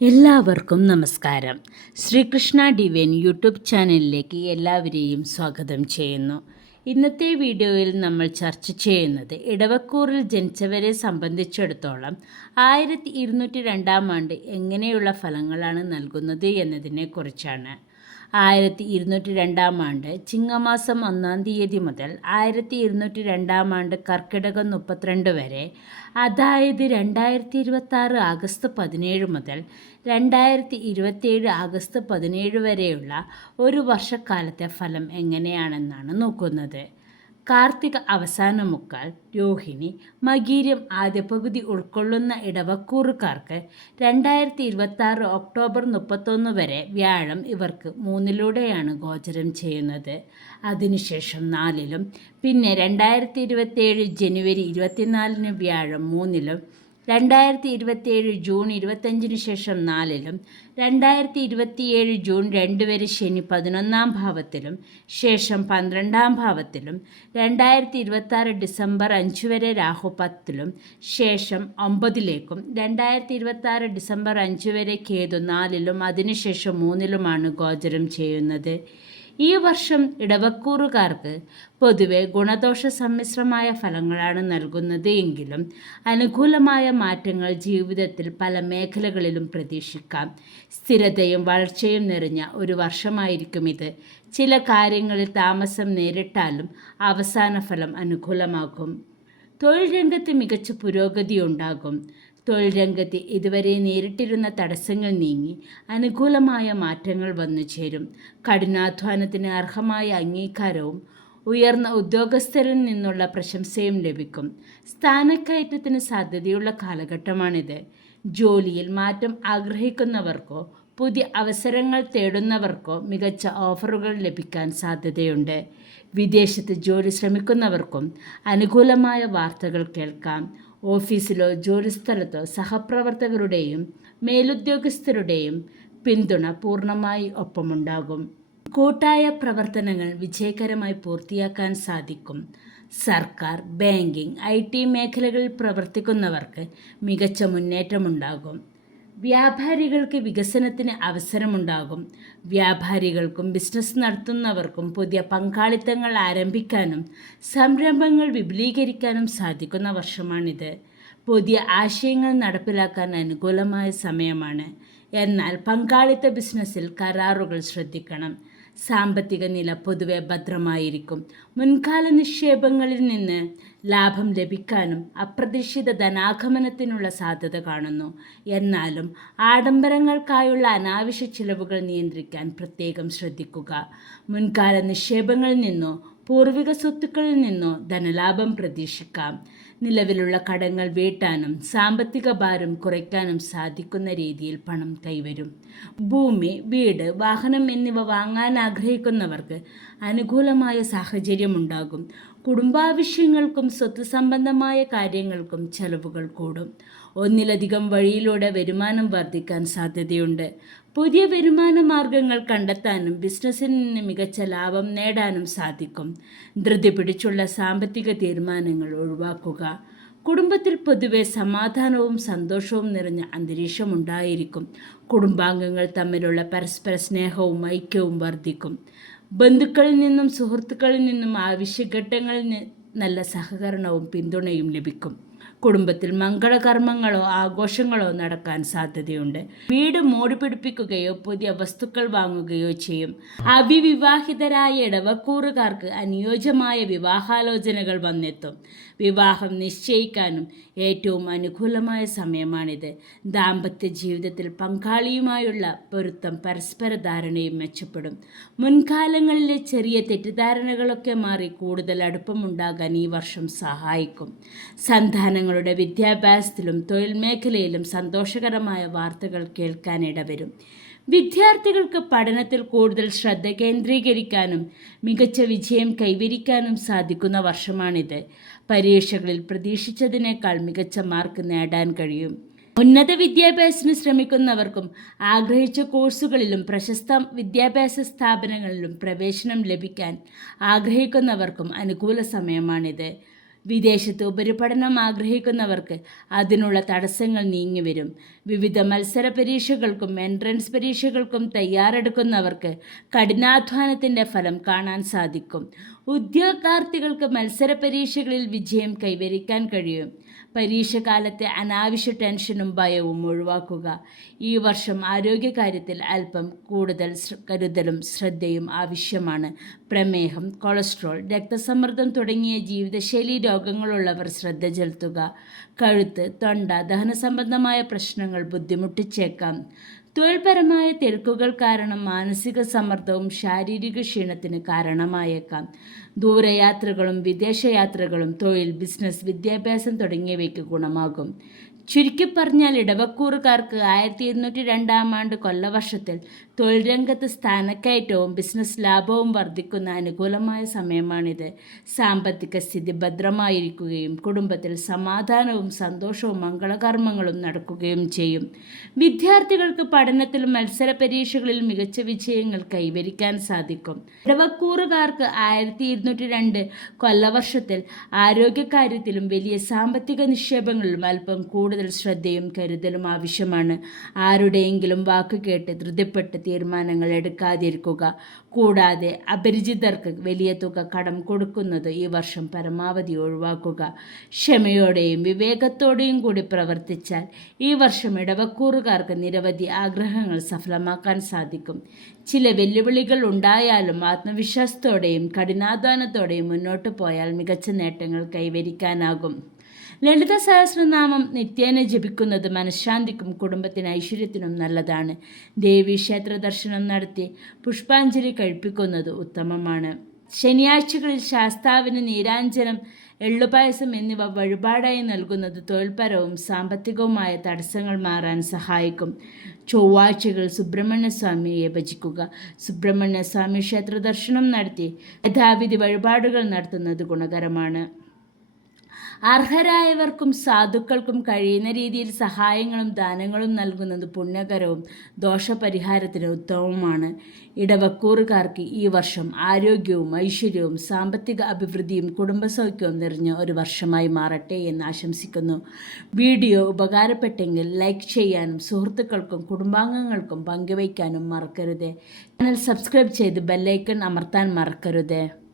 എല്ലാവർക്കും നമസ്കാരം. Sreekrishna divine YouTube ചാനലിലേക്ക് എല്ലാവരെയും സ്വാഗതം ചെയ്യുന്നു. ഇന്നത്തെ വീഡിയോയിൽ നമ്മൾ ചർച്ച ചെയ്യുന്നത് ഇടവക്കൂറിൽ ജനിച്ചവരെ സംബന്ധിച്ചിടത്തോളം 1202 ആണ്ട് എങ്ങനെയുള്ള ഫലങ്ങളാണ് നൽകുന്നത് എന്നതിനെക്കുറിച്ചാണ്. 1202 ആണ്ട് ചിങ്ങമാസം 1 തീയതി മുതൽ 1202 ആണ്ട് കർക്കിടകം 32 വരെ, അതായത് 2026 ആഗസ്റ്റ് 17 മുതൽ 2027 ആഗസ്റ്റ് 17 വരെയുള്ള ഒരു വർഷക്കാലത്തെ ഫലം എങ്ങനെയാണെന്നാണ് നോക്കുന്നത്. കാർത്തിക അവസാന മുക്കാൽ, രോഹിണി, മകീരം ആദ്യ പകുതി ഉൾക്കൊള്ളുന്ന ഇടവക്കൂറുകാർക്ക് 2026 ഒക്ടോബർ 31 വരെ വ്യാഴം ഇവർക്ക് 3-ലൂടെയാണ് ഗോചരം ചെയ്യുന്നത്. അതിനുശേഷം 4-ലും, പിന്നെ 2027 ജനുവരി 24 വ്യാഴം 3-ലും, 2027 ജൂൺ 25 ശേഷം 4-ലും, 2027 ജൂൺ 2 വരെ ശനി 11-ാം ഭാവത്തിലും ശേഷം 12-ാം ഭാവത്തിലും, 2026 ഡിസംബർ 5 വരെ രാഹു 10-ലും ശേഷം 9-ലേക്കും, 2026 ഡിസംബർ 5 വരെ കേതു 4-ലും അതിനുശേഷം 3-ലുമാണ് ഗോചരം ചെയ്യുന്നത്. ഈ വർഷം ഇടവക്കൂറുകാർക്ക് പൊതുവെ ഗുണദോഷ സമ്മിശ്രമായ ഫലങ്ങളാണ് നൽകുന്നത് എങ്കിലും അനുകൂലമായ മാറ്റങ്ങൾ ജീവിതത്തിൽ പല മേഖലകളിലും പ്രതീക്ഷിക്കാം. സ്ഥിരതയും വളർച്ചയും നിറഞ്ഞ ഒരു വർഷമായിരിക്കും ഇത്. ചില കാര്യങ്ങളിൽ താമസം നേരിട്ടാലും അവസാന ഫലം അനുകൂലമാകും. തൊഴിൽ രംഗത്ത് മികച്ച പുരോഗതി ഉണ്ടാകും. തൊഴിൽ രംഗത്ത് ഇതുവരെ നേരിട്ടിരുന്ന തടസ്സങ്ങൾ നീങ്ങി അനുകൂലമായ മാറ്റങ്ങൾ വന്നു ചേരും. കഠിനാധ്വാനത്തിന് അർഹമായ അംഗീകാരവും ഉയർന്ന ഉദ്യോഗസ്ഥരിൽ നിന്നുള്ള പ്രശംസയും ലഭിക്കും. സ്ഥാനക്കയറ്റത്തിന് സാധ്യതയുള്ള കാലഘട്ടമാണിത്. ജോലിയിൽ മാറ്റം ആഗ്രഹിക്കുന്നവർക്കോ പുതിയ അവസരങ്ങൾ തേടുന്നവർക്കോ മികച്ച ഓഫറുകൾ ലഭിക്കാൻ സാധ്യതയുണ്ട്. വിദേശത്ത് ജോലി ശ്രമിക്കുന്നവർക്കും അനുകൂലമായ വാർത്തകൾ കേൾക്കാം. ഓഫീസിലോ ജോലിസ്ഥലത്തോ സഹപ്രവർത്തകരുടെയും മേലുദ്യോഗസ്ഥരുടെയും പിന്തുണ പൂർണ്ണമായി ഒപ്പമുണ്ടാകും. കൂട്ടായ പ്രവർത്തനങ്ങൾ വിജയകരമായി പൂർത്തിയാക്കാൻ സാധിക്കും. സർക്കാർ, ബാങ്കിംഗ്, IT മേഖലകളിൽ പ്രവർത്തിക്കുന്നവർക്ക് മികച്ച മുന്നേറ്റമുണ്ടാകും. വ്യാപാരികൾക്ക് വികസനത്തിന് അവസരമുണ്ടാകും. വ്യാപാരികൾക്കും ബിസിനസ് നടത്തുന്നവർക്കും പുതിയ പങ്കാളിത്തങ്ങൾ ആരംഭിക്കാനും സംരംഭങ്ങൾ വിപുലീകരിക്കാനും സാധിക്കുന്ന വർഷമാണിത്. പുതിയ ആശയങ്ങൾ നടപ്പിലാക്കാൻ അനുകൂലമായ സമയമാണ്. എന്നാൽ പങ്കാളിത്ത ബിസിനസ്സിൽ കരാറുകൾ ശ്രദ്ധിക്കണം. സാമ്പത്തിക നില പൊതുവെ ഭദ്രമായിരിക്കും. മുൻകാല നിക്ഷേപങ്ങളിൽ നിന്ന് ലാഭം ലഭിക്കാനും അപ്രതീക്ഷിത ധനാഗമനത്തിനുള്ള സാധ്യത കാണുന്നു. എന്നാലും ആഡംബരങ്ങൾക്കായുള്ള അനാവശ്യ ചിലവുകൾ നിയന്ത്രിക്കാൻ പ്രത്യേകം ശ്രദ്ധിക്കുക. മുൻകാല നിക്ഷേപങ്ങളിൽ നിന്നോ പൂർവിക സ്വത്തുക്കളിൽ നിന്നോ ധനലാഭം പ്രതീക്ഷിക്കാം. നിലവിലുള്ള കടങ്ങൾ വീട്ടാനും സാമ്പത്തിക ഭാരം കുറയ്ക്കാനും സാധിക്കുന്ന രീതിയിൽ പണം കൈവരും. ഭൂമി, വീട്, വാഹനം എന്നിവ വാങ്ങാൻ ആഗ്രഹിക്കുന്നവർക്ക് അനുകൂലമായ സാഹചര്യമുണ്ടാകും. കുടുംബാവശ്യങ്ങൾക്കും സ്വത്ത് സംബന്ധമായ കാര്യങ്ങൾക്കും ചെലവുകൾ കൂടും. ഒന്നിലധികം വഴിയിലൂടെ വരുമാനം വർദ്ധിക്കാൻ സാധ്യതയുണ്ട്. പുതിയ വരുമാന മാർഗങ്ങൾ കണ്ടെത്താനും ബിസിനസ്സിൽ നിന്ന് മികച്ച ലാഭം നേടാനും സാധിക്കും. ധൃതി പിടിച്ചുള്ള സാമ്പത്തിക തീരുമാനങ്ങൾ ഒഴിവാക്കുക. കുടുംബത്തിൽ പൊതുവെ സമാധാനവും സന്തോഷവും നിറഞ്ഞ അന്തരീക്ഷം ഉണ്ടായിരിക്കും. കുടുംബാംഗങ്ങൾ തമ്മിലുള്ള പരസ്പര സ്നേഹവും ഐക്യവും വർദ്ധിക്കും. ബന്ധുക്കളിൽ നിന്നും സുഹൃത്തുക്കളിൽ നിന്നും ആവശ്യഘട്ടങ്ങളിൽ നല്ല സഹകരണവും പിന്തുണയും ലഭിക്കും. കുടുംബത്തിൽ മംഗളകർമ്മങ്ങളോ ആഘോഷങ്ങളോ നടക്കാൻ സാധ്യതയുണ്ട്. വീട് മോടി പിടിപ്പിക്കുകയോ പുതിയ വസ്തുക്കൾ വാങ്ങുകയോ ചെയ്യും. അവിവാഹിതരായ ഇടവക്കൂറുകാർക്ക് അനുയോജ്യമായ വിവാഹാലോചനകൾ വന്നെത്തും. വിവാഹം നിശ്ചയിക്കാനും ഏറ്റവും അനുകൂലമായ സമയമാണിത്. ദാമ്പത്യ ജീവിതത്തിൽ പങ്കാളിയുമായുള്ള പൊരുത്തം പരസ്പര ധാരണയും മെച്ചപ്പെടും. മുൻകാലങ്ങളിലെ ചെറിയ തെറ്റിദ്ധാരണകളൊക്കെ മാറി കൂടുതൽ അടുപ്പമുണ്ടാകാൻ ഈ വർഷം സഹായിക്കും. സന്താനങ്ങളുടെ വിദ്യാഭ്യാസത്തിലും തൊഴിൽ മേഖലയിലും സന്തോഷകരമായ വാർത്തകൾ കേൾക്കാനിടവരും. വിദ്യാർത്ഥികൾക്ക് പഠനത്തിൽ കൂടുതൽ ശ്രദ്ധ കേന്ദ്രീകരിക്കാനും മികച്ച വിജയം കൈവരിക്കാനും സാധിക്കുന്ന വർഷമാണിത്. പരീക്ഷകളിൽ പ്രതീക്ഷിച്ചതിനേക്കാൾ മികച്ച മാർക്ക് നേടാൻ കഴിയും. ഉന്നത വിദ്യാഭ്യാസത്തിന് ശ്രമിക്കുന്നവർക്കും ആഗ്രഹിച്ച കോഴ്സുകളിലും പ്രശസ്ത വിദ്യാഭ്യാസ സ്ഥാപനങ്ങളിലും പ്രവേശനം ലഭിക്കാൻ ആഗ്രഹിക്കുന്നവർക്കും അനുകൂല സമയമാണിത്. വിദേശത്ത് ഉപരിപഠനം ആഗ്രഹിക്കുന്നവർക്ക് അതിനുള്ള തടസ്സങ്ങൾ നീങ്ങിവരും. വിവിധ മത്സര പരീക്ഷകൾക്കും എൻട്രൻസ് പരീക്ഷകൾക്കും തയ്യാറെടുക്കുന്നവർക്ക് കഠിനാധ്വാനത്തിൻ്റെ ഫലം കാണാൻ സാധിക്കും. ഉദ്യോഗാർത്ഥികൾക്ക് മത്സര പരീക്ഷകളിൽ വിജയം കൈവരിക്കാൻ കഴിയും. പരീക്ഷാകാലത്തെ അനാവശ്യ ടെൻഷനും ഭയവും ഒഴിവാക്കുക. ഈ വർഷം ആരോഗ്യകാര്യത്തിൽ അല്പം കൂടുതൽ കരുതലും ശ്രദ്ധയും ആവശ്യമാണ്. പ്രമേഹം, കൊളസ്ട്രോൾ, രക്തസമ്മർദ്ദം തുടങ്ങിയ ജീവിതശൈലി രോഗങ്ങളുള്ളവർ ശ്രദ്ധ ചെലുത്തുക. കഴുത്ത്, തൊണ്ട, ദഹന സംബന്ധമായ പ്രശ്നങ്ങൾ ബുദ്ധിമുട്ടിച്ചേക്കാം. തൊഴിൽപരമായ തിരക്കുകൾ കാരണം മാനസിക സമ്മർദ്ദവും ശാരീരിക ക്ഷീണത്തിന് കാരണമായേക്കാം. ദൂരയാത്രകളും വിദേശയാത്രകളും തൊഴിൽ, ബിസിനസ്, വിദ്യാഭ്യാസം തുടങ്ങിയവയ്ക്ക് ഗുണമാകും. ചുരുക്കി പറഞ്ഞാൽ ഇടവക്കൂറുകാർക്ക് 1202 കൊല്ലവർഷത്തിൽ തൊഴിൽ രംഗത്ത് സ്ഥാനക്കയറ്റവും ബിസിനസ് ലാഭവും വർദ്ധിക്കുന്ന അനുകൂലമായ സമയമാണിത്. സാമ്പത്തിക സ്ഥിതി ഭദ്രമായിരിക്കുകയും കുടുംബത്തിൽ സമാധാനവും സന്തോഷവും മംഗളകർമ്മങ്ങളും നടക്കുകയും ചെയ്യും. വിദ്യാർത്ഥികൾക്ക് പഠനത്തിലും മത്സര പരീക്ഷകളിൽ മികച്ച വിജയങ്ങൾ കൈവരിക്കാൻ സാധിക്കും. ഇടവക്കൂറുകാർക്ക് 1202 കൊല്ലവർഷത്തിൽ ആരോഗ്യകാര്യത്തിലും വലിയ സാമ്പത്തിക നിക്ഷേപങ്ങളിലും അല്പം കൂടുതൽ ശ്രദ്ധയും കരുതലും ആവശ്യമാണ്. ആരുടെയെങ്കിലും വാക്ക് കേട്ട് ധൃതിപ്പെട്ട് തീരുമാനങ്ങൾ എടുക്കാതിരിക്കുക. കൂടാതെ അപരിചിതർക്ക് വലിയ തുക കടം കൊടുക്കുന്നത് ഈ വർഷം പരമാവധി ഒഴിവാക്കുക. ക്ഷമയോടെയും വിവേകത്തോടെയും കൂടി പ്രവർത്തിച്ചാൽ ഈ വർഷം ഇടവക്കൂറുകാർക്ക് നിരവധി ആഗ്രഹങ്ങൾ സഫലമാക്കാൻ സാധിക്കും. ചില വെല്ലുവിളികൾ ഉണ്ടായാലും ആത്മവിശ്വാസത്തോടെയും കഠിനാധ്വാനത്തോടെയും മുന്നോട്ട് പോയാൽ മികച്ച നേട്ടങ്ങൾ കൈവരിക്കാനാകും. ലളിത സഹസ്രനാമം നിത്യേന ജപിക്കുന്നത് മനഃശാന്തിക്കും കുടുംബത്തിന് ഐശ്വര്യത്തിനും നല്ലതാണ്. ദേവീക്ഷേത്ര ദർശനം നടത്തി പുഷ്പാഞ്ജലി കഴിപ്പിക്കുന്നത് ഉത്തമമാണ്. ശനിയാഴ്ചകളിൽ ശാസ്താവിന് നീരാഞ്ജനം, എള്ളുപായസം എന്നിവ വഴിപാടായി നൽകുന്നത് തൊഴിൽപരവും സാമ്പത്തികവുമായ തടസ്സങ്ങൾ മാറാൻ സഹായിക്കും. ചൊവ്വാഴ്ചകൾ സുബ്രഹ്മണ്യസ്വാമിയെ ഭജിക്കുക. സുബ്രഹ്മണ്യസ്വാമി ക്ഷേത്ര ദർശനം നടത്തി യഥാവിധി വഴിപാടുകൾ നടത്തുന്നത് ഗുണകരമാണ്. അർഹരായവർക്കും സാധുക്കൾക്കും കഴിയുന്ന രീതിയിൽ സഹായങ്ങളും ദാനങ്ങളും നൽകുന്നത് പുണ്യകരവും ദോഷപരിഹാരത്തിന് ഉത്തമവുമാണ്. ഇടവക്കൂറുകാർക്ക് ഈ വർഷം ആരോഗ്യവും ഐശ്വര്യവും സാമ്പത്തിക അഭിവൃദ്ധിയും കുടുംബസൗഖ്യവും നിറഞ്ഞ ഒരു വർഷമായി മാറട്ടെ എന്ന് ആശംസിക്കുന്നു. വീഡിയോ ഉപകാരപ്പെട്ടെങ്കിൽ ലൈക്ക് ചെയ്യാനും സുഹൃത്തുക്കൾക്കും കുടുംബാംഗങ്ങൾക്കും പങ്കുവയ്ക്കാനും മറക്കരുത്. ചാനൽ സബ്സ്ക്രൈബ് ചെയ്ത് ബെല്ലൈക്കൺ അമർത്താൻ മറക്കരുത്.